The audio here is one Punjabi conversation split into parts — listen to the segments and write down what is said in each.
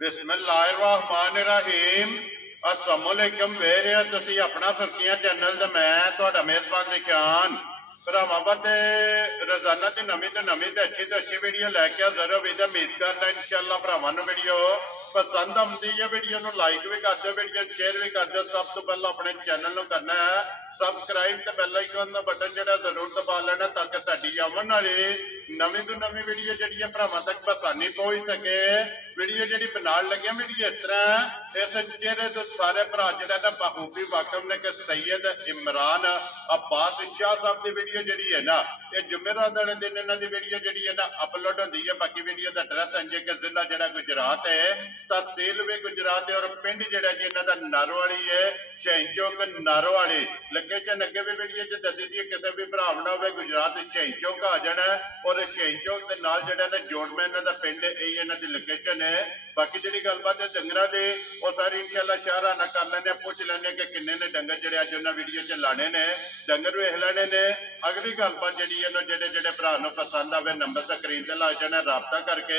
बिस्मिल्लाहिर्रहमानिर्रहीम अस्सलामुअलैकुम वेरिया तुसी अपना सुर्खियां चैनल ते मैं तुहाडा मेजबान निशान भरावां वास्ते रोजाना की नवी तो अच्छी वीडियो लैके हाजिर हो उम्मीद करना इंशाअल्लाह भरावां नूं वीडियो पसंद आउंदी है वीडियो नूं लाइक भी कर दो वीडियो शेयर भी कर दो सब तो पहला अपने चैनल नूं करना है सबसक्राइब ते बेल आइकन दा बटन जिहड़ा जरूर दबा लेना ताकि साडी आवन वाली नवी तो नवी वीडियो जिहड़ी है भरावां तक आसानी पहुंच सके वीडियो जिहड़ी बनाउण लगे वीडियो इस तरह इस चेहरे तो सारे भरा जिहड़ा ना बखूबी वाकफ ने कि सैयद इमरान अब्बास शाह साहब की वीडियो जिहड़ी है ना ये जुमेरात वाले दिन इन्हां दी वीडियो जिहड़ी है ना अपलोड होंदी है बाकी वीडियो का एड्रैस इंजे कि जिला जिहड़ा गुजरात है तहसील भी गुजरात है और पिंड जिहड़ा जी इन्हां दा नारोवाली है शहीन चौक नारोवाली लगे चन अगे भी वीडियो च दसी दी किसी भी भरावना हो गुजरात शहीन चौक आ जाना और शहीन चौक के नाल जिहड़ा ना जोड़ना इन्हां दा पिंड यही इन्हां दी लोकेशन है बाकी जी गलबात है डंगर की वो सारी इंशाअल्लाह शाहराना कर लेने पूछ लेने कि किन्ने ने डंगर जो अज उन्हें वीडियो च लाने ने डंगर वेख लेने ने अगली गलबात जी जेडे जेडे भरा पसंद आवे नंबर स्क्रीन से ला जाना रबता करके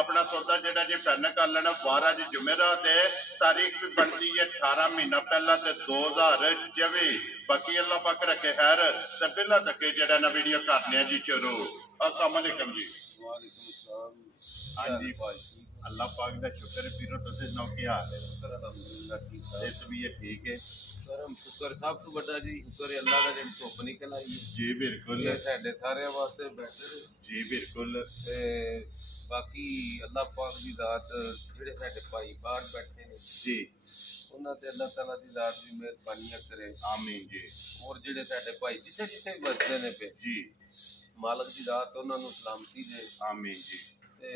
अपना सौदा जो जी फैन कर लेना 12 जी जुमेरात है तारीख भी बनती है 18 महीना पहला 2024 बाकी अल्लाह पाक रखे खैर तो पहला तक जरा ना वीडियो करने जी शुरू अस्सलाम वालेकुम जी हाँ जी अल्लाह पाक का शुक्र पीरो तुझे नौ क्या हाल है तबीयत ठीक है शुक्र सब तो बड़ा जी शुक्र अल्लाह का जिहड़ी धुप निकल आई है जी बिल्कुल साडे सारे वास्ते बेहतर जी बिल्कुल ते बाकी अल्लाह पाक की दात जिहड़े साडे भाई बाहर बैठे ने जी उन्हां ते अल्लाह ताला की दात भी मेहरबानियां करे आमीन जी और जिहड़े साडे भाई जिथे जिथे भी बसदे ने पे जी मालक की दात उन्हां नूं सलामती दे आमीन जी ते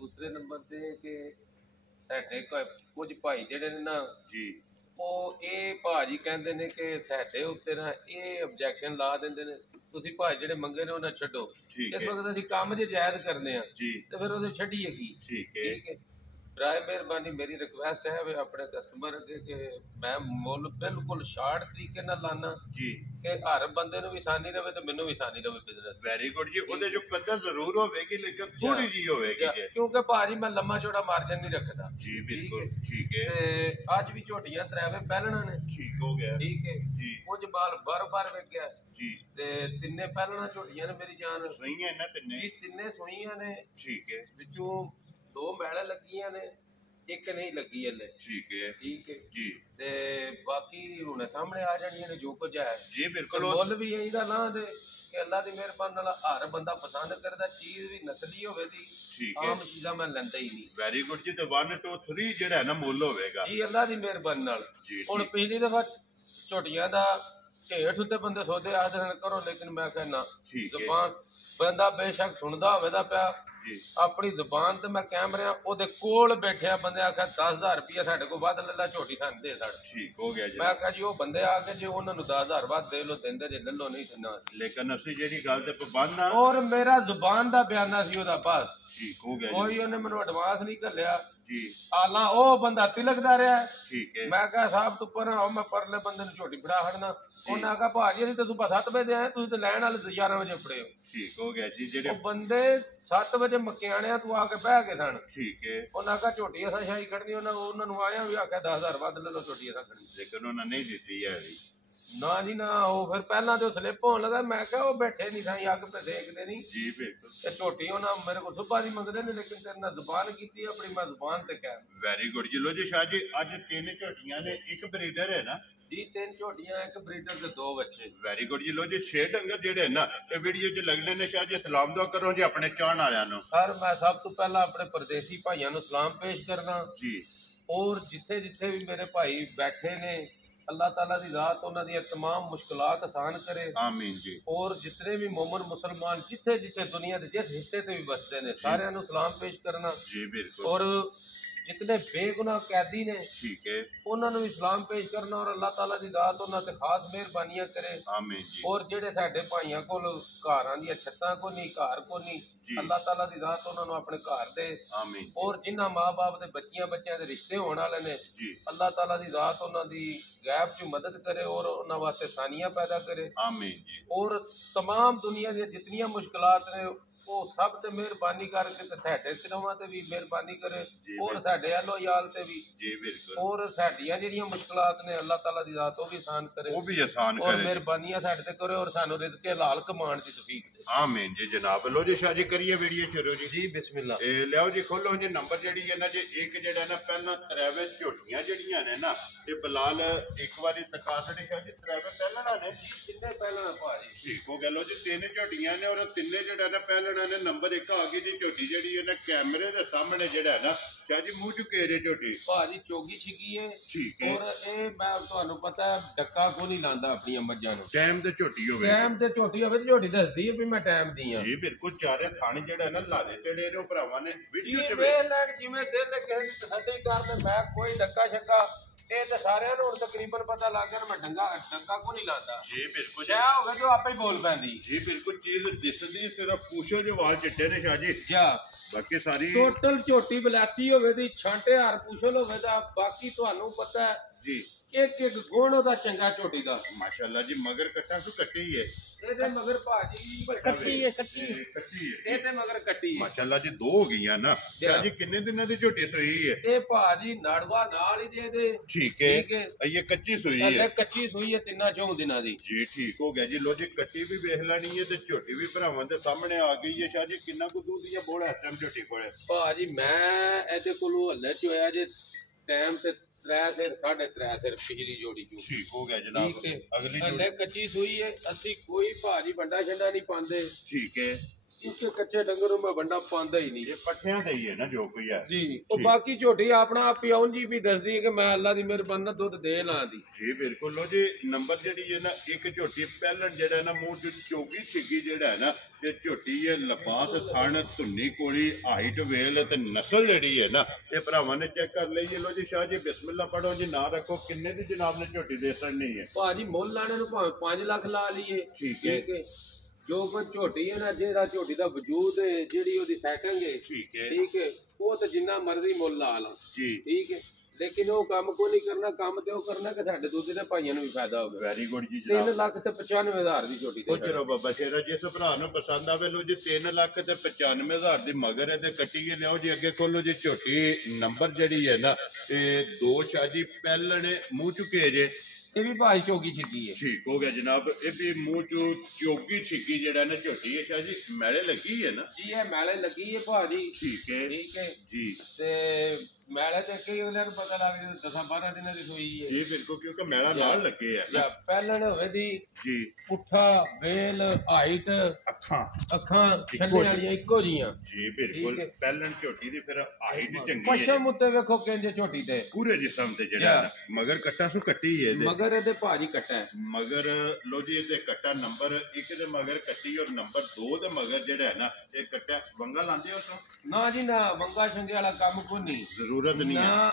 दूसरे नंबर ते कि साडे कुछ भाई जिहड़े ने ना जी ਉਹ ਇਹ ਭਾਜੀ ਕਹਿੰਦੇ ਨੇ ਕਿ ਸਾਡੇ ਉੱਤੇ ਨਾ ਇਹ ਆਬਜੈਕਸ਼ਨ ਲਾ ਦਿੰਦੇ ਨੇ ਤੁਸੀਂ ਭਾਜੀ ਜਿਹੜੇ ਮੰਗੇ ਨੇ ਉਹਨਾਂ ਛੱਡੋ ਇਸ ਵਕਤ ਅਸੀਂ ਕੰਮ ਜੇ ਜਾਇਜ਼ ਕਰਨੇ ਆ ਤੇ ਫਿਰ ਉਹਦੇ ਛੱਡੀਏ ਕੀ ਠੀਕ ਹੈ ਰਾਏ ਮਿਹਰਬਾਨੀ ਮੇਰੀ ਰਿਕੁਐਸਟ ਹੈ ਵੀ ਆਪਣੇ ਕਸਟਮਰ ਅੱਗੇ ਕਿ ਮੈਂ ਮੁੱਲ ਬਿਲਕੁਲ ਸ਼ਾਰਟ ਤਰੀਕੇ ਨਾਲ ਲਾਣਾ ਜੀ ਕਿ ਹਰ ਬੰਦੇ ਨੂੰ ਵੀ ਆਸਾਨੀ ਰਵੇ ਤੇ ਮੈਨੂੰ ਵੀ ਆਸਾਨੀ ਰਵੇ ਬਿਜ਼ਨਸ ਵੈਰੀ ਗੁੱਡ ਜੀ ਉਹਦੇ ਜੋ ਕਦਰ ਜ਼ਰੂਰ ਹੋਵੇਗੀ ਲੇਕਿਨ ਥੋੜੀ ਜੀ ਹੋਵੇਗੀ ਕਿਉਂਕਿ ਭਾਜੀ ਮੈਂ ਲੰਮਾ ਚੌੜਾ ਮਾਰਜਨ ਨਹੀਂ ਰੱਖਦਾ ਜੀ ਬਿਲਕੁਲ ਠੀਕ ਹੈ ਤੇ ਅੱਜ ਵੀ ਝੋਟੀਆਂ ਤਰਾਵੇ ਪਹਿਲਣਾ ਨੇ ਠੀਕ ਹੋ ਗਿਆ ਠੀਕ ਹੈ ਜੀ ਕੁਝ ਬਾਲ ਬਾਰ ਵਿਕ ਗਿਆ ਜੀ ਤੇ ਤਿੰਨੇ ਪਹਿਲਣਾ ਝੋਟੀਆਂ ਨੇ ਮੇਰੀ ਜਾਨ ਸਹੀਆਂ ਨਾ ਤਿੰਨੇ ਜੀ ਤਿੰਨੇ ਸੋਈਆਂ ਨੇ ਠੀਕ ਹੈ ਵਿੱਚੋਂ 2 ਮੈਲ ਲੱਗੀਆਂ ਨੇ ਇੱਕ ਨਹੀਂ ਲੱਗੀ ਹਲੇ ਠੀਕ ਹੈ ਜੀ ਤੇ ਬਾਕੀ ਹੁਣ ਸਾਹਮਣੇ ਆ ਜਾਣੀਆਂ ਨੇ ਜੋ ਕੁਝ ਹੈ ਜੀ ਬਿਲਕੁਲ ਮੁੱਲ ਵੀ ਇਹਦਾ ਨਾ ਦੇ ਕਿ ਅੱਲਾ ਦੀ ਮਿਹਰਬਾਨੀ ਨਾਲ ਹਰ ਬੰਦਾ ਪਸੰਦ ਕਰਦਾ ਚੀਜ਼ ਵੀ ਨਸਲੀ ਹੋਵੇ ਦੀ ਆਮ ਚੀਜ਼ਾਂ ਮੈਂ ਲੈਂਦਾ ਹੀ ਨਹੀਂ ਵੈਰੀ ਗੁੱਡ ਜੀ ਤੇ 1 2 3 ਜਿਹੜਾ ਨਾ ਮੁੱਲ ਹੋਵੇਗਾ ਜੀ ਅੱਲਾ ਦੀ ਮਿਹਰਬਾਨੀ ਨਾਲ ਹੁਣ ਪਿਛਲੀ ਦਫਾ ਝੋਟੀਆਂ ਦਾ ਢੇਠ ਉੱਤੇ ਬੰਦੇ ਸੌਦੇ ਆਖਦੇ ਕਰੋ ਲੇਕਿਨ ਮੈਂ ਕਹਿੰਦਾ ਜ਼ਬਾਨ ਬੰਦਾ ਬੇਸ਼ੱਕ ਸੁਣਦਾ ਹੋਵੇ ਦਾ ਪਿਆ अपनी जुबान तो मैं कैमरे ओदे कोल बैठे बंदे आख्या 10,000 रुपया साडे को वध ले ला झोटी सानू दे साड ठीक हो गया जी मैं आख्या जी वो बंदे आके जी उन्होंने 10,000 वध दे लो देंदे जे ले लो नहीं देना लेकिन असि जेडी गल ते पाबंद आ और मेरा जुबान दा बयाना सी ओदा बस ठीक हो गया कोई उन्हें मैनू एडवांस नहीं घल्लिया जी आला ओ बंदा तिलकदा रहा ठीक है मैं कहा साहब तू पर आओ मैं परले बंदे नू झोटी फड़ा खड़ना उन्हें आख्या भाजी असीं तो सुबह 7 बजे आए तुसीं तो लैण वाले 11 बजे फड़े हो ठीक हो गया जी जेडे बंदे 7 बजे मक्याने तू आके बह के सन ठीक है उन्हें आख्या झोटी असां शाही खड़नी उन्होंने आया भी आख्या 10,000 वध ले लो झोटी असां खड़नी लेकिन उन्होंने नहीं दी है ना जी ना वो फिर पहला तो स्लिप होने लगा मैं क्या वो बैठे नहीं था अग पे देखते नहीं जी बिल्कुल झोटी उन्हें मेरे को सुबह की मंगते ने लेकिन तेरे जुबान की अपनी मैं जुबान ते कह वेरी गुड जी लो जी शाह जी अज 3 झोटियां ने एक ब्रीडर है ना जी 3 झोटियां एक ब्रीडर ते 2 बच्चे वेरी गुड जी लो जी 6 डंगर जेडे है ना ये वीडियो च लगने ने शाह जी सलाम दुआ करो जी अपने चाहण वालियां नु सर मैं सब तो पहला अपने परदेसी भाइयों नु सलाम पेश करना जी और जिथे जिथे भी मेरे भाई बैठे ने अल्लाह ताला दी रात उन्होंने तमाम मुश्किलात आसान करे आमीन जी और जितने भी मोमन मुसलमान जिथे जिथे दुनिया के जिस हिस्से से भी बसते ने सारे सलाम पेश करना जी बिल्कुल और जितने बेगुनाह कैदी ने ठीक है उन्होंने भी सलाम पेश करना और अल्लाह ताला दी रात उन्होंने खास मेहरबानियां करे आमीन जी और जेडे साडे भाइयों को घरां दी छत्तां को नहीं घर को नहीं अल्लाह ताला दी रात उन्होंने अपने घर दे आमीन और जिन्हां माँ बाप दे बच्चियां दे रिश्ते होने वाले ने अल्लाह ताला दी रात उन्हां दी गैब च मदद करे और उन्हां वास्ते आसानियां पैदा करे आमीन जी और तमाम दुनिया दी जितनियां मुश्किलात ने ਉਹ ਸਭ ਤੇ ਮਿਹਰਬਾਨੀ ਕਰਕੇ ਤੇ ਸਾਡੇ ਸਿਰੋਂ ਤੇ ਵੀ ਮਿਹਰਬਾਨੀ ਕਰੇ ਔਰ ਸਾਡੇ ਵੱਲੋਂ ਯਾਲ ਤੇ ਵੀ ਜੀ ਬਿਲਕੁਲ ਔਰ ਸਾਡੀਆਂ ਜਿਹੜੀਆਂ ਮੁਸ਼ਕਲਾਤ ਨੇ ਅੱਲਾਹ ਤਾਲਾ ਦੀ ਜ਼ਾਤ ਉਹ ਵੀ ਆਸਾਨ ਕਰੇ, ਉਹ ਵੀ ਆਸਾਨ ਔਰ ਕਰੇ ਮਿਹਰਬਾਨੀਆਂ ਸਾਡੇ ਤੇ ਕਰੇ ਔਰ ਸਾਨੂੰ ਰਿਜ਼ਕ ਹਲਾਲ ਕਮਾਉਣ ਦੀ ਤੌਫੀਕ ਦੇ। ਆਮੀਨ ਜੀ ਜਨਾਬ। ਲੋ ਜੀ ਸ਼ਾਹ ਜੀ ਕਰੀਏ ਵੀਡੀਓ ਸ਼ੁਰੂ ਜੀ। ਜੀ ਬਿਸਮਿਲ੍ਲਾ। ਇਹ ਲਿਆਓ ਜੀ ਖੋਲੋ ਜੀ ਨੰਬਰ ਜਿਹੜੀ ਹੈ ਨਾ ਜੀ ਇੱਕ ਜਿਹੜਾ ਨਾ ਪਹਿਲਾਂ ਤਰਾਵੇ ਝੋਟੀਆਂ ਜਿਹੜੀਆਂ ਨੇ ਨਾ ਤੇ ਬਲਾਲ ਇੱਕ ਵਾਰੀ ਤਕਾਸੜੀ ਸ਼ਾਹ ਜੀ ਤਰਾਵੇ ਪਹਿਲਣਾ ਨੇ ਕਿੰਨੇ ਪਹਿਲਾਂ ਭਾਜੀ ਠੀਕ ਹੋ ਗਿਆ। ਲੋ ਜੀ ਤਿੰਨ ਝੋਟੀਆਂ ਨੇ ਔਰ ਤਿੰਨੇ ਜਿਹੜਾ ਨਾ ਪਹਿਲਣਾ ਨੇ ਨੰਬਰ 1 ਆ ਗਈ ਜੀ ਝੋਟੀ ਜਿਹੜੀ ਹੈ ਨਾ ਕੈਮਰੇ ਦੇ ਸਾਹਮਣੇ ਜਿਹੜਾ ਹੈ ਨਾ ਸ਼ਾਹ ਜੀ ਮੂੰਹ ਚੁੱਕੇ ਜੇ ਝੋਟੀ ਭਾਜੀ ਚੋਗੀ ਛਿੱਗੀ ਹੈ ਠੀਕ ਹੈ ਔਰ ਇਹ ਮੈਂ ਤੁਹਾਨੂੰ ਪਤਾ ਡੱਕਾ ਕੋ ਨਹੀਂ ਲਾਂਦਾ ਆਪਣੀਆਂ ਮੱਝਾਂ ਨੂੰ ਟਾਈਮ ਤੇ ਝੋਟੀ ਹੋਵੇ ਟਾਈਮ ਤੇ ਝੋਟੀ ਹੋਵੇ ਤੇ ਝੋਟੀ ਦੱਸਦੀ ਹੈ ਵੀ ਮੈਂ ਟਾਈਮ ਦੀ ਆ ਜੀ ਬਿਲਕੁਲ ਚਾਰੇ ਥਾਣੇ ਜਿਹੜਾ ਨਾ ਲਾਦੇ ਟੇੜੇ ਨੇ ਭਰਾਵਾਂ ਨੇ ਵੀਡੀਓ ਇਹ ਚ ਵੇਖ ਲੈ ਜਿਵੇਂ ਦਿਲ ਨੇ ਕਿਸੇ ਦੀ ਤਸੱਲੀ ਕਰਦੇ ਮੈਂ ਕੋਈ ਡੱਕਾ ਛੱਕਾ ਇਹ ਤਾਂ ਸਾਰਿਆਂ ਨੂੰ ਹੁਣ ਤਕਰੀਬਨ ਪਤਾ ਲੱਗ ਗਿਆ ਮੈਂ ਡੱਕਾ ਕੋ ਨਹੀਂ ਲਾਂਦਾ ਜੀ ਬਿਲਕੁਲ ਸ਼ਾਹ ਹੋਵੇ ਜੋ ਆਪੇ ਹੀ ਬੋਲ ਪੈਂਦੀ ਜੀ ਬਿਲਕੁਲ ਚੀਜ਼ ਦਿਸਦੀ ਸਿਰਫ ਪੁੱਛੋ ਜੋ ਵਾਲ ਚਿੱਟੇ ਨੇ ਸ਼ਾਹ ਜੀ ਜਾ ਬਾਕੀ ਸਾਰੀ ਟੋਟਲ ਝੋਟੀ ਬਲਾਤੀ ਹੋਵੇ ਦੀ ਛਾਂਟੇ ਹਾਰ ਪੁੱਛਲ ਹੋਵੇ ਤਾਂ ਬਾਕੀ ਤੁਹਾਨੂੰ ਪਤਾ ਹੈ ਜੀ ਇੱਕ ਇੱਕ ਗੁਣ ਉਹਦਾ ਚੰਗਾ ਝੋਟੀ ਦਾ ਮਾਸ਼ਾਅੱਲਾ ਜੀ ਮਗਰ ਕੱਟਾ ਸੋ ਕੱਟੀ ਹੀ ਹੈ ਇਹਦੇ ਮਗਰ ਭਾਜੀ ਕੱਟੀ ਹੈ ਇਹਦੇ ਮਗਰ ਕੱਟੀ ਹੈ ਮਾਸ਼ਾਅੱਲਾ ਜੀ ਦੋ ਹੋ ਗਈਆਂ ਨਾ ਸ਼ਾਹ ਜੀ ਕਿੰਨੇ ਦਿਨਾਂ ਦੀ ਝੋਟੀ ਸੋਈ ਹੈ ਇਹ ਭਾਜੀ ਨੜਵਾ ਨਾਲ ਹੀ ਦੇ ਇਹਦੇ ਠੀਕ ਹੈ ਇਹ ਕੱਚੀ ਸੋਈ ਹੈ ਇਹ ਕੱਚੀ ਸੋਈ ਹੈ 3-4 ਦਿਨਾਂ ਦੀ ਜੀ ਠੀਕ ਹੋ ਗਿਆ ਜੀ। ਲੋ ਜੀ ਕੱਟੀ ਵੀ ਵੇਖ ਲੈਣੀ ਹੈ ਤੇ ਝੋਟੀ ਵੀ ਭਰਾਵਾਂ ਦੇ ਸਾਹਮਣੇ ਆ ਗਈ ਹੈ ਸ਼ਾਹ ਜੀ ਕਿੰਨਾ ਕੁ ਦੁੱਧ ਹੈ ਬੋੜਾ ਇਸ ਟਾਈਮ ਝੋਟੀ ਕੋਲੇ ਭਾਜੀ ਮੈਂ ਇਹਦੇ ਕੋਲੋਂ ਹੱਲੇ ਚ ਹੋਇਆ ਜੇ ਟਾਈਮ ਤੇ 3 ਸਿਰ 3.5 ਸਿਰ ਪਿਛਲੀ ਜੋੜੀ ਚੋਂ ਠੀਕ ਹੋ ਗਿਆ ਜਨਾਬ। ਅਗਲੀ ਹੱਲੇ ਕੱਚੀ ਸੋਈ ਹੈ ਅਸੀਂ ਕੋਈ ਭਾਜੀ ਵੱਡਾ ਛੰਡਾ ਨਹੀਂ ਪਾਉਂਦੇ ਠੀਕ ਹੈ ਕਿਉਂਕਿ ਕੱਚੇ ਡੰਗਰ ਨੂੰ ਮੈਂ ਵੱਡਾ ਪਾਉਂਦਾ ਹੀ ਨਹੀਂ ਇਹ ਪੱਠਿਆਂ ਦਾ ਹੀ ਹੈ ਨਾ ਜੋ ਕੋਈ ਹੈ ਜੀ ਉਹ ਬਾਕੀ ਝੋਟੀ ਆਪਣਾ ਆਪ ਪਿਆਉਣ ਜੀ ਵੀ ਦੱਸਦੀ ਹੈ ਕਿ ਮੈਂ ਅੱਲਾ ਦੀ ਮਿਹਰਬਾਨੀ ਨਾਲ ਦੁੱਧ ਦੇ ਲਾਂ ਦੀ ਜੀ ਬਿਲਕੁਲ। ਲੋ ਜੀ ਨੰਬਰ ਜਿਹੜੀ ਹੈ ਨਾ ਇੱਕ ਝੋਟੀ ਪਹਿਲਣ ਜਿਹੜਾ ਨਾ ਮੂੰਹ ਚ ਚੋਗੀ ਛਿੱਗੀ ਜਿਹੜਾ ਹੈ ਨਾ ਤੇ ਝੋਟੀ ਹੈ ਲਬਾਸ ਥਣ ਧੁੰਨੀ ਕੋਲੀ ਹਾਈਟ ਵੇਲ ਤੇ ਨਸਲ ਜਿਹੜੀ ਹੈ ਨਾ ਇਹ ਭਰਾਵਾਂ ਨੇ ਚੈੱਕ ਕਰ ਲਈ ਹੈ। ਲੋ ਜੀ ਸ਼ਾਹ ਜੀ ਬਿਸਮਿਲ੍ਲਾ ਪੜੋ ਜੀ ਨਾ ਰੱਖੋ ਕਿੰਨੇ ਦੀ ਜਨਾਬ ਨੇ ਝੋਟੀ ਦੇ ਸਕਣੀ ਹੈ ਭਾਜੀ ਮੁੱਲ ਲਾਣੇ ਨੂੰ ਭਾਵੇਂ 5 ਲੱਖ ਲਾ ਲਈਏ ਠੀਕ ਹੈ ਜੋ ਕੋਈ ਝੋਟੀ ਹੈ ਨਾ ਜਿਹੜਾ ਝੋਟੀ ਦਾ ਵਜੂਦ ਹੈ ਜਿਹੜੀ ਉਹਦੀ ਸੈਟਿੰਗ ਹੈ ਠੀਕ ਹੈ ਉਹ ਤਾਂ ਜਿੰਨਾ ਮਰਜ਼ੀ ਮੁੱਲ ਲਾ ਲਾ ਜੀ ਠੀਕ ਹੈ ਲੇਕਿਨ ਉਹ ਕੰਮ ਕੋ ਨਹੀਂ ਕਰਨਾ ਕੰਮ ਤੇ ਉਹ ਕਰਨਾ ਕਿ ਸਾਡੇ ਦੂਜੇ ਦੇ ਭਾਈਆਂ ਨੂੰ ਵੀ ਫਾਇਦਾ ਹੋਵੇ। ਵੈਰੀ ਗੁੱਡ ਜੀ ਜਨਾਬ। 3 ਲੱਖ ਤੇ 95,000 ਦੀ ਝੋਟੀ ਉਹ ਚਲੋ ਬਾਬਾ ਸ਼ੇਰਾ ਜਿਸ ਭਰਾ ਨੂੰ ਪਸੰਦ ਆਵੇ ਲੋ ਜੀ 3 ਲੱਖ ਤੇ 95,000 ਦੀ ਮਗਰ ਹੈ ਤੇ ਕੱਟੀ ਲਿਆਓ ਜੀ ਅੱਗੇ ਖੋਲੋ ਜੀ ਝੋਟੀ ਨੰਬਰ ਜਿਹੜੀ ਹੈ ਨਾ ਤੇ 2 ਸ਼ਾਜੀ ਪਹਿਲਣੇ ਮੂੰਹ ਚੁੱਕੇ ਜੇ ਇਹ ਵੀ ਭਾਈ ਚੋਗੀ ਛਿੱਗੀ ਹੈ ਠੀਕ ਹੋ ਗਿਆ ਜਨਾਬ। ਇਹ ਵੀ ਮੂੰਹ ਚੋਂ ਚੋਗੀ ਛਿੱਗੀ ਜਿਹੜਾ ਨਾ ਝੋਟੀ ਹੈ ਸ਼ਾਹ ਜੀ ਮੈਲੇ ਲੱਗੀ ਹੈ ਨਾ ਜੀ ਇਹ ਮੈਲੇ ਲੱਗੀ ਹੈ ਭਾਜੀ ਠੀਕ ਹੈ ਜੀ ਤੇ ਮੈਲੇ ਤੇ ਕਈ ਉਹਨਾਂ ਨੂੰ ਪਤਾ ਲੱਗ ਜਾਂਦਾ 10-12 ਦਿਨਾਂ ਦੀ ਹੋਈ ਹੈ ਜੀ ਬਿਲਕੁਲ ਕਿਉਂਕਿ ਮੈਲਾ ਨਾਲ ਲੱਗੇ ਆ ਜਾਂ ਪਹਿਲਣ ਹੋਵੇ ਦੀ ਜੀ ਪੁੱਠਾ ਵੇਲ ਹਾਈਟ ਅੱਖਾਂ ਛੱਲੇ ਵਾਲੀਆਂ ਇੱਕੋ ਜੀਆਂ ਜੀ ਬਿਲਕੁਲ ਪਹਿਲਣ ਝੋਟੀ ਦੀ ਫਿਰ ਹਾਈਟ ਚੰਗੀ ਹੈ ਪਸ਼ਮ ਉੱਤੇ ਵੇਖੋ ਕਿੰਜ ਝੋਟੀ ਤੇ ਪੂਰੇ ਜਿਸਮ ਤੇ ਜਿਹੜਾ ਮਗਰ ਕੱਟਾ ਸੋ ਕੱਟੀ ਹੈ ਮਗਰ ਇਹਦੇ ਭਾਜੀ ਕੱਟਾ ਮਗਰ ਲੋ ਜੀ ਇਹਦੇ ਕੱਟਾ ਨੰਬਰ 1 ਦੇ ਮਗਰ ਕੱਟੀ ਔਰ ਨੰਬਰ 2 ਦੇ ਮਗਰ ਜਿਹੜਾ ਹੈ ਨਾ ਇਹ ਕੱਟਾ ਵੰਗਾ ਲਾਉਂਦੇ ਉਸ ਨਾ ਜੀ ਨਾ ਵੰਗਾ ਛੰਗੇ ਵਾਲਾ ਕੰਮ ਕੋਈ ਨਹੀਂ ਜ਼ਰੂਰਤ ਨਹੀਂ ਹੈ ਨਾ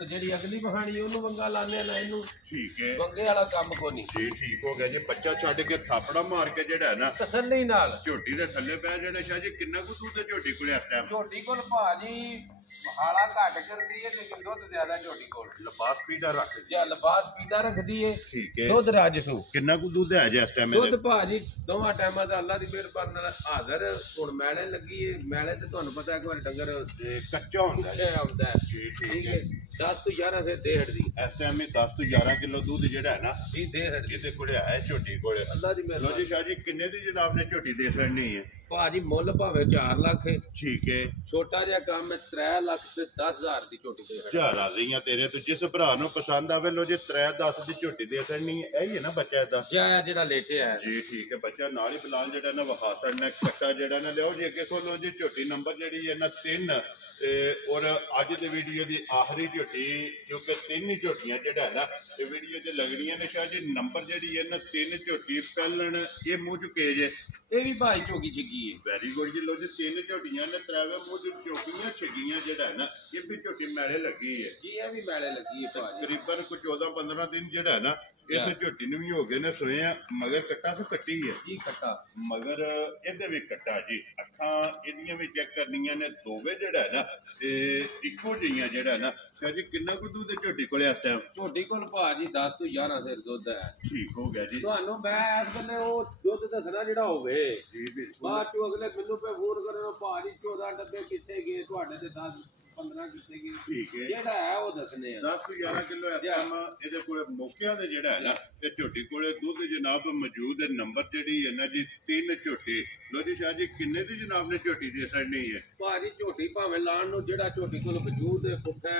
ਜਿਹੜੀ ਅਗਲੀ ਕਹਾਣੀ ਉਹਨੂੰ ਵੰਗਾ ਲਾਣੇ ਨਾ ਇਹਨੂੰ ਠੀਕ ਹੈ ਵੰਗੇ ਵਾਲਾ ਕੰਮ ਕੋਈ ਨਹੀਂ ਜੀ ਠੀਕ ਹੋ ਗਿਆ ਜੀ ਬੱਚਾ ਛੱਡ ਕੇ ਥਾਪੜਾ ਮਾਰ ਕੇ ਜਿਹੜਾ ਹੈ ਨਾ ਤਸੱਲੀ ਨਾਲ ਝੋਟੀ ਦੇ ਥੱਲੇ ਪੈ ਜਿਹੜਾ ਸ਼ਾਹ ਜੀ ਕਿੰਨਾ ਕੁ ਦੁੱਧ ਝੋਟੀ ਕੋਲੇ ਇਸ ਟਾਈਮ ਝੋਟੀ ਕੋਲ ਭਾਜੀ ਹਾਲਾ ਘੱਟ ਕਰਦੀ ਹੈ ਲੇਕਿਨ ਦੁੱਧ ਜ਼ਿਆਦਾ ਝੋਟੀ ਕੋਲ ਲਬਾਸ ਪੀੜਾ ਰੱਖਦੀ ਜਾਂ ਲਬਾਸ ਪੀੜਾ ਰੱਖਦੀ ਹੈ ਠੀਕ ਹੈ ਦੁੱਧ ਰਾਜਸੂ ਕਿੰਨਾ ਕੁ ਦੁੱਧ ਹੈ ਜੀ ਇਸ ਟਾਈਮ ਦੁੱਧ ਭਾਜੀ ਦੋਵਾਂ ਟਾਈਮਾਂ ਦਾ ਅੱਲਾ ਦੀ ਮਿਹਰਬਾਨੀ ਨਾਲ ਹਾਜ਼ਰ ਹੁਣ ਮੈਲੇ ਲੱਗੀ ਹੈ ਮੈਲੇ ਤੇ ਤੁਹਾਨੂੰ ਪਤਾ ਇੱਕ ਵਾਰ ਡੰਗਰ ਕੱਚਾ ਹੁੰਦਾ ਹੈ ਆਉਂਦਾ ਜੀ ਠੀਕ ਹੈ 10 ਤੋਂ 11 ਸੇ ਦੇੜ ਦੀ ਇਸ ਟਾਈਮ 10 ਤੋਂ 11 ਕਿਲੋ ਦੁੱਧ ਜਿਹੜਾ ਹੈ ਨਾ ਇਹ ਦੇੜ ਇਹਦੇ ਕੋਲੇ ਹੈ ਝੋਟੀ ਕੋਲੇ ਅੱਲਾ ਦੀ ਲੋ ਮਿਹਰਬਾਨੀ ਜੀ ਸ਼ਾਹ ਜੀ ਕਿੰਨੇ ਦੀ ਜਨਾਬ ਨੇ ਝੋਟੀ ਦੇ ਛੱਡਣੀ ਹੈ ਭਾਜੀ ਮੁੱਲ ਭਾਵੇਂ 4 ਲੱਖ ਹੈ ਠੀਕ ਹੈ ਛੋਟਾ ਜਿਹਾ ਕੰਮ ਹੈ 3 ਲੱਖ ਤੇ 10,000 ਦੀ ਝੋਟੀ ਦੇ ਚਾਹ ਰਾਜ਼ੀਆਂ ਤੇਰੇ ਤੋਂ ਜਿਸ ਭਰਾ ਨੂੰ ਪਸੰਦ ਆਵੇ ਲੋ ਜੀ 3-10 ਦੀ ਝੋਟੀ ਦੇ ਛੱਡਣੀ ਹੈ ਇਹੀ ਹੈ ਨਾ ਬੱਚਾ ਇਹਦਾ ਜਿਆ ਜਿਹੜਾ ਲੇਟਿਆ ਹੈ ਜੀ ਠੀਕ ਹੈ ਬੱਚਾ ਨਾਲ ਹੀ ਬਲਾਲ ਜਿਹੜਾ ਨਾ ਵਖਾ ਛੱਡਣਾ ਕੱਟਾ ਜਿਹੜਾ ਨਾ ਲਿਆਓ ਜੀ ਅੱਗੇ ਖੋਲੋ ਜੀ ਝੋਟੀ ਨੰਬਰ ਜਿਹੜੀ ਹੈ ਨਾ 3 ਔਰ ਅੱਜ ਦੀ ਵੀਡੀਓ ਦੀ ਆਖਰੀ ਝੋਟੀ ਕਿਉਂਕਿ 3 ਹੀ ਝੋਟੀਆਂ ਜਿਹੜਾ ਹੈ ਨਾ ਇਹ ਵੀਡੀਓ 'ਚ ਲੱਗਣੀਆਂ ਨੇ ਸ਼ਾਹ ਜੀ ਨੰਬਰ ਜਿਹੜੀ ਹੈ ਨਾ 3 ਝੋਟੀ ਪਹਿਲਣ ਇਹ ਮੂੰਹ ਚੁੱਕੇ ਜੇ ਇਹ ਵੀ ਭਾਈ ਚੋਗੀ ਛਿੱਗੀ ਹੈ ਵੈਰੀ ਗੁੱਡ ਜੀ ਲੋ ਜੀ 3 ਝੋਟੀਆਂ ਨੇ ਤਰਾਵੇ ਮੂੰਹ ਚ ਚੋਕੀਆਂ ਛਿੱਗੀਆਂ ਜਿਹੜਾ ਹੈ ਨਾ ਇਹ ਵੀ ਝੋਟੀ ਮੈਲੇ ਲੱਗੀ ਹੈ ਜੀ ਇਹ ਵੀ ਮੈਲੇ ਲੱਗੀ ਹੈ ਭਾਜੀ ਤਕਰੀਬਨ ਕੋ 14-15 ਦਿਨ ਜਿਹੜਾ ਹੈ ਨਾ ਇਸ ਝੋਟੀ ਨੂੰ ਵੀ ਹੋ ਗਏ ਨੇ ਸੋਏ ਆ ਮਗਰ ਕੱਟਾ ਤੇ ਕੱਟੀ ਹੈ ਜੀ ਕੱਟਾ ਮਗਰ ਇਹਦੇ ਵੀ ਕੱਟਾ ਜੀ ਅੱਖਾਂ ਇਹਦੀਆਂ ਵੀ ਚੈੱਕ ਕਰਨੀਆਂ ਨੇ ਦੋਵੇਂ ਜਿਹੜਾ ਹੈ ਨਾ ਤੇ ਇੱਕੋ ਜਿਹੀਆਂ ਜਿਹੜਾ ਨਾ ਜੀ ਕਿੰਨਾ ਕੁ ਦੁੱਧ ਝੋਟੀ ਕੋਲੇ ਇਸ ਟਾਈਮ ਝੋਟੀ ਕੋਲ ਭਾਜੀ 10 ਤੋਂ 11 ਸਿਰ ਦੁੱਧ ਹੈ ਠੀਕ ਹੋ ਗਿਆ ਜੀ ਤੁਹਾਨੂੰ ਮੈਂ ਇਸ ਵੇਲੇ ਉਹ ਦੁੱਧ ਦੱਸਣਾ ਜਿਹੜਾ ਹੋਵੇ ਜੀ ਬਿਲਕੁਲ ਬਾਅਦ ਚੋਂ ਅਗਲੇ ਮੈਨੂੰ ਪੇ ਫੋਨ ਕਰਨ ਭਾਜੀ 14 ਡੱਬੇ ਕਿੱਥੇ ਗਏ ਤੁਹਾਡੇ ਤੇ 10 15 ਕਿੱਥੇ ਗਏ ਠੀਕ ਹੈ ਜਿਹੜਾ ਹੈ ਉਹ ਦੱਸਣੇ ਆ 10 ਤੋਂ 11 ਕਿਲੋ ਇਸ ਟਾਈਮ ਇਹਦੇ ਕੋਲੇ ਮੌਕਿਆਂ ਦੇ ਜਿਹੜਾ ਹੈ ਨਾ ਤੇ ਝੋਟੀ ਕੋਲੇ ਦੁੱਧ ਜਨਾਬ ਮੌਜੂਦ ਹੈ ਨੰਬਰ ਜਿਹੜੀ ਹੈ ਨਾ ਜੀ 3 ਝੋਟੀ ਲੋ ਜੀ ਸ਼ਾਹ ਜੀ ਕਿੰਨੇ ਦੀ ਜਨਾਬ ਨੇ ਝੋਟੀ ਦੇ ਸਾਈਡ ਹੈ ਭਾਜੀ ਝੋਟੀ ਭਾਵੇਂ ਲਾਣ ਨੂੰ ਜਿਹੜਾ ਝੋਟੀ ਕੋਲ ਮੌਜੂਦ ਹੈ ਪੁੱਠਾ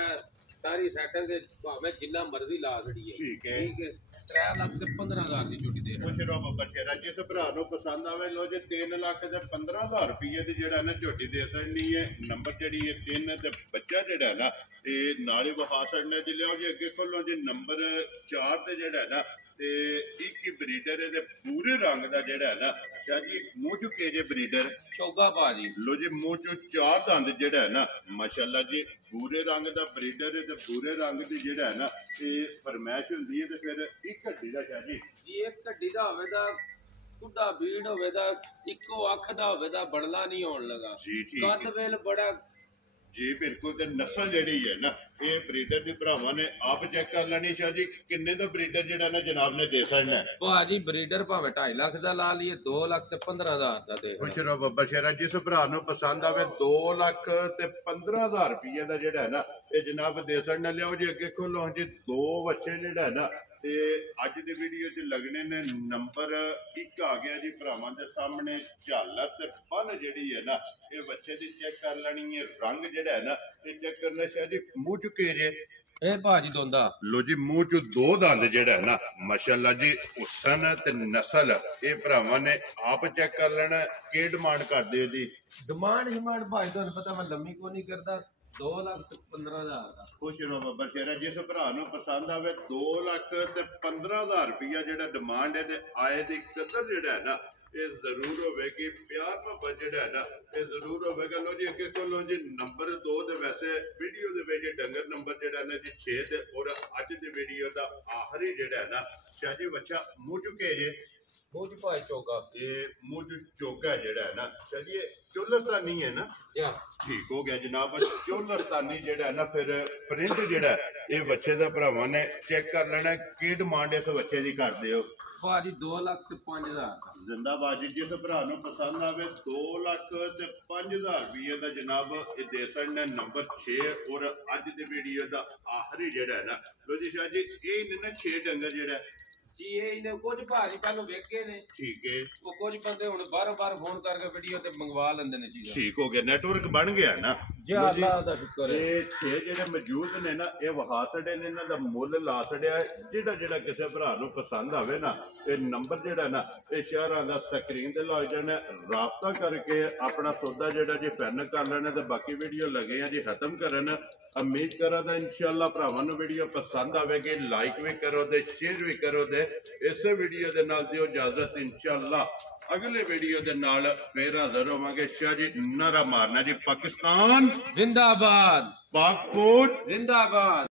ਸਾਰੀ ਸੈਟਿੰਗ ਦੇ ਭਾਵੇਂ ਜਿੰਨਾ ਮਰਜ਼ੀ ਲਾ ਛੜੀਏ ਠੀਕ ਹੈ 3 ਲੱਖ ਤੇ 15,000 ਦੀ ਝੋਟੀ ਦੇ ਕੁਛ ਰੋਬ ਬਚੇਰਾ ਜਿਸ ਭਰਾ ਨੂੰ ਪਸੰਦ ਆਵੇ ਲੋ ਜੇ 3 ਲੱਖ ਤੇ 15,000 ਰੁਪਏ ਦੀ ਜਿਹੜਾ ਨਾ ਝੋਟੀ ਦੇ ਸਕਣੀ ਹੈ ਨੰਬਰ ਜਿਹੜੀ ਹੈ 3 ਤੇ ਬੱਚਾ ਜਿਹੜਾ ਨਾ ਤੇ ਨਾਲੇ ਵਹਾ ਛੜਨੇ ਤੇ ਲਿਆਓ ਜੀ ਅੱਗੇ ਖੋਲੋ ਜੀ ਨੰਬਰ 4 ਤੇ ਜਿਹੜਾ ਨਾ ਤੇ ਇੱਕ ਹੀ ਬਰੀਡਰ ਇਹਦੇ ਪੂਰੇ ਰੰਗ ਦਾ ਜਿਹੜਾ ਨਾ ਸ਼ਾਹ ਜੀ ਮੂੰਹ ਚੁੱਕੇ ਜੇ ਬਰੀਡਰ ਚੌਗਾ ਭਾਜੀ ਲੋ ਜੀ ਮੂੰਹ ਚੋਂ 4 ਦੰਦ ਜਿਹੜਾ ਹੈ ਨਾ ਮਾਸ਼ਾਅੱਲਾ ਜੀ ਪੂਰੇ ਰੰਗ ਦਾ ਬਰੀਡਰ ਤੇ ਪੂਰੇ ਰੰਗ ਦੀ ਜਿਹੜਾ ਹੈ ਨਾ ਇਹ ਫਰਮਾਇਸ਼ ਹੁੰਦੀ ਹੈ ਤੇ ਫਿਰ ਇੱਕ ਹੱਡੀ ਦਾ ਸ਼ਾਹ ਜੀ ਇੱਕ ਹੱਡੀ ਦਾ ਹੋਵੇ ਦਾ ਕੁੱਡਾ ਬੀੜ ਹੋਵੇ ਦਾ ਇੱਕੋ ਅੱਖ ਦਾ ਹੋਵੇ ਦਾ ਬੜਲਾ ਨਹੀਂ ਹੋਣ ਲਗਾ ਜੀ ਠੀਕ ਕੱਦ ਵੇਲ ਬੜਾ ਜੀ ਬਿਲਕੁਲ ਤੇ ਨਸਲ ਜਿਹੜੀ ਹੈ ਨਾ ਇਹ ਬਰੀਡਰ ਦੇ ਭਰਾਵਾਂ ਨੇ ਆਪ ਚੈੱਕ ਕਰ ਲੈਣੀ ਸ਼ਾਹ ਜੀ ਕਿੰਨੇ ਦਾ ਬਰੀਡਰ ਜਿਹੜਾ ਨਾ ਜਨਾਬ ਨੇ ਦੇ ਸਕਣਾ ਭਾਜੀ ਬਰੀਡਰ ਭਾਵੇਂ 2.5 ਲੱਖ ਦਾ ਲਾ ਲਈਏ 2 ਲੱਖ ਤੇ 15,000 ਦਾ ਦੇ ਖੁਸ਼ ਰਹੋ ਬੱਬਾ ਸ਼ੇਰਾ ਜਿਸ ਭਰਾ ਨੂੰ ਪਸੰਦ ਆਵੇ 2 ਲੱਖ ਤੇ 15,000 ਰੁਪਏ ਦਾ ਜਿਹੜਾ ਹੈ ਨਾ ਇਹ ਜਨਾਬ ਦੇ ਸਕਣਾ ਲਿਆਓ ਜੀ ਅੱਗੇ ਖੋਲੋ ਜੀ 2 ਬੱਚੇ ਜਿਹੜਾ ਹੈ ਨਾ ਤੇ ਅੱਜ ਦੀ ਵੀਡੀਓ 'ਚ ਲੱਗਣੇ ਨੇ ਨੰਬਰ 1 ਆ ਗਿਆ ਜੀ ਭਰਾਵਾਂ ਦੇ ਸਾਹਮਣੇ ਝਾਲਰ ਤੇ ਬੰਨ ਜਿਹੜੀ ਹੈ ਨਾ ਇਹ ਬੱਚੇ ਦੀ ਚੈੱਕ ਕਰ ਲੈਣੀ ਹੈ ਰੰਗ ਜਿਹੜਾ ਹੈ ਨਾ ਇਹ ਚੈੱਕ ਕਰਨਾ ਸ਼ਾਇਦ ਜੀ ਮੂੰਹ ਚੁੱਕੇ ਜੇ ਇਹ ਭਾਜੀ ਦੋਂਦਾ ਲੋ ਜੀ ਮੂੰਹ 'ਚ 2 ਦੰਦ ਜਿਹੜਾ ਹੈ ਨਾ ਮਾਸ਼ਾਅੱਲਾ ਜੀ ਹੁਸਨ ਤੇ ਨਸਲ ਇਹ ਭਰਾਵਾਂ ਨੇ ਆਪ ਚੈੱਕ ਕਰ ਲੈਣਾ ਕੀ ਡਿਮਾਂਡ ਕਰਦੇ ਇਹਦੀ ਡਿਮਾਂਡ ਭਾਜੀ ਤੁਹਾਨੂੰ ਪਤਾ ਮੈਂ ਲੰਮੀ ਕੋ ਨਹੀਂ ਕਰਦਾ 2 ਲੱਖ ਤੇ 15,000 ਦਾ ਖੁਸ਼ ਰਹੋ ਬੱਬਰ ਸ਼ੇਰਾ ਜਿਸ ਭਰਾ ਨੂੰ ਪਸੰਦ ਆਵੇ 2 ਲੱਖ ਤੇ 15,000 ਰੁਪਇਆ ਜਿਹੜਾ ਡਿਮਾਂਡ ਹੈ ਤੇ ਆਏ ਦੀ ਕਦਰ ਜਿਹੜਾ ਹੈ ਨਾ ਇਹ ਜ਼ਰੂਰ ਹੋਵੇਗੀ ਪਿਆਰ ਮੁਹੱਬਤ ਜਿਹੜਾ ਹੈ ਨਾ ਇਹ ਜ਼ਰੂਰ ਹੋਵੇਗਾ ਲੋ ਜੀ ਅੱਗੇ ਕੋਲੋਂ ਜੀ ਨੰਬਰ 2 ਦੇ ਵੈਸੇ ਵੀਡੀਓ ਦੇ ਵਿੱਚ ਡੰਗਰ ਨੰਬਰ ਜਿਹੜਾ ਨਾ ਜੀ 6 ਤੇ ਔਰ ਅੱਜ ਦੀ ਵੀਡੀਓ ਦਾ ਆਖਰੀ ਜਿਹੜਾ ਹੈ ਨਾ ਸ਼ਾਹ ਜੀ ਬੱਚਾ ਮੂੰਹ ਚੁੱਕੇ ਜੇ ਮੂੰਹ ਚ ਭਾਈ ਚੋਗਾ ਇਹ ਮੂੰਹ ਚ ਚੋਗਾ ਜਿਹੜਾ ਹੈ ਨਾ ਚਲਿਏ ਚੋਲਸਤਾਨੀ ਹੈ ਨਾ ਠੀਕ ਹੋ ਗਿਆ ਜਨਾਬ ਚੋਲਸਤਾਨੀ ਜਿਹੜਾ ਹੈ ਨਾ ਫਿਰ ਪ੍ਰਿੰਟ ਜਿਹੜਾ ਇਹ ਬੱਚੇ ਦਾ ਭਰਾਵਾਂ ਨੇ ਚੈੱਕ ਕਰ ਲੈਣਾ ਕੀ ਡਿਮਾਂਡ ਇਸ ਬੱਚੇ ਦੀ ਕਰਦੇ ਹੋ ਭਾਜੀ 2 ਲੱਖ ਤੇ 5,000 ਜ਼ਿੰਦਾਬਾਦ ਜੀ ਜਿਸ ਭਰਾ ਨੂੰ ਪਸੰਦ ਆਵੇ 2 ਲੱਖ ਤੇ 5,000 ਰੁਪਏ ਦਾ ਜਨਾਬ ਇਹ ਦੇ ਸਕਣਾ ਨੰਬਰ 6 ਔਰ ਅੱਜ ਦੀ ਵੀਡੀਓ ਦਾ ਆਖਰੀ ਜਿਹੜਾ ਹੈ ਨਾ ਲੋ ਜੀ ਸ਼ਾਹ ਜੀ ਇਹ ਨੇ ਨਾ 6 ਡੰਗਰ ਜਿਹੜਾ ਜੀ ਇਹਨੇ ਕੁਝ ਭਾਜੀ ਪਹਿਲਾਂ ਵੇਖੇ ਨੇ ਠੀਕ ਹੈ ਉਹ ਕੁਝ ਬੰਦੇ ਹੁਣ ਬਾਰ-ਬਾਰ ਫੋਨ ਕਰਕੇ ਵੀਡੀਓ ਤੇ ਮੰਗਵਾ ਲੈਂਦੇ ਨੇ ਚੀਜ਼ਾਂ ਠੀਕ ਹੋ ਗਿਆ ਨੈਟਵਰਕ ਬਣ ਗਿਆ ਨਾ ਜੀ ਅੱਲਾਹ ਦਾ ਸ਼ੁਕਰ ਹੈ ਇਹ 6 ਜਿਹੜੇ ਮੌਜੂਦ ਨੇ ਨਾ ਇਹ ਵਹਾ ਛੜੇ ਨੇ ਇਹਨਾਂ ਦਾ ਮੁੱਲ ਲਾ ਛੜਿਆ ਜਿਹੜਾ ਕਿਸੇ ਭਰਾ ਨੂੰ ਪਸੰਦ ਆਵੇ ਨਾ ਇਹ ਨੰਬਰ ਜਿਹੜਾ ਨਾ ਇਹ ਸ਼ਹਿਰਾਂ ਦਾ ਸਕਰੀਨ ਤੇ ਲੱਗ ਜਾਣਾ ਰਾਬਤਾ ਕਰਕੇ ਆਪਣਾ ਸੌਦਾ ਜਿਹੜਾ ਜੀ ਫੈਨ ਕਰ ਲੈਣਾ ਤੇ ਬਾਕੀ ਵੀਡੀਓ ਲੱਗੇ ਆ ਜੀ ਖਤਮ ਕਰਨ ਉਮੀਦ ਕਰਾਂ ਤਾਂ ਇਨਸ਼ਾਅੱਲਾ ਭਰਾਵਾਂ ਨੂੰ ਵੀਡੀਓ ਪਸੰਦ ਆਵੇਗੀ ਲਾਈਕ ਵੀ ਕਰੋ ਤੇ ਸ਼ੇਅਰ ਵੀ ਕਰੋ ਤੇ ਇਸੇ ਵੀਡੀਓ ਦੇ ਨਾਲ ਦਿਓ ਇਜਾਜ਼ਤ ਇਨਸ਼ਾਅੱਲਾ ਅਗਲੇ ਵੀਡੀਓ ਦੇ ਨਾਲ ਫੇਰ ਹਾਜ਼ਰ ਹੋਵਾਂਗੇ ਸ਼ਾਹ ਜੀ ਨਾਰਾ ਮਾਰਨਾ ਜੀ ਪਾਕਿਸਤਾਨ ਜ਼ਿੰਦਾਬਾਦ ਪਾਕਪੂਰ ਜ਼ਿੰਦਾਬਾਦ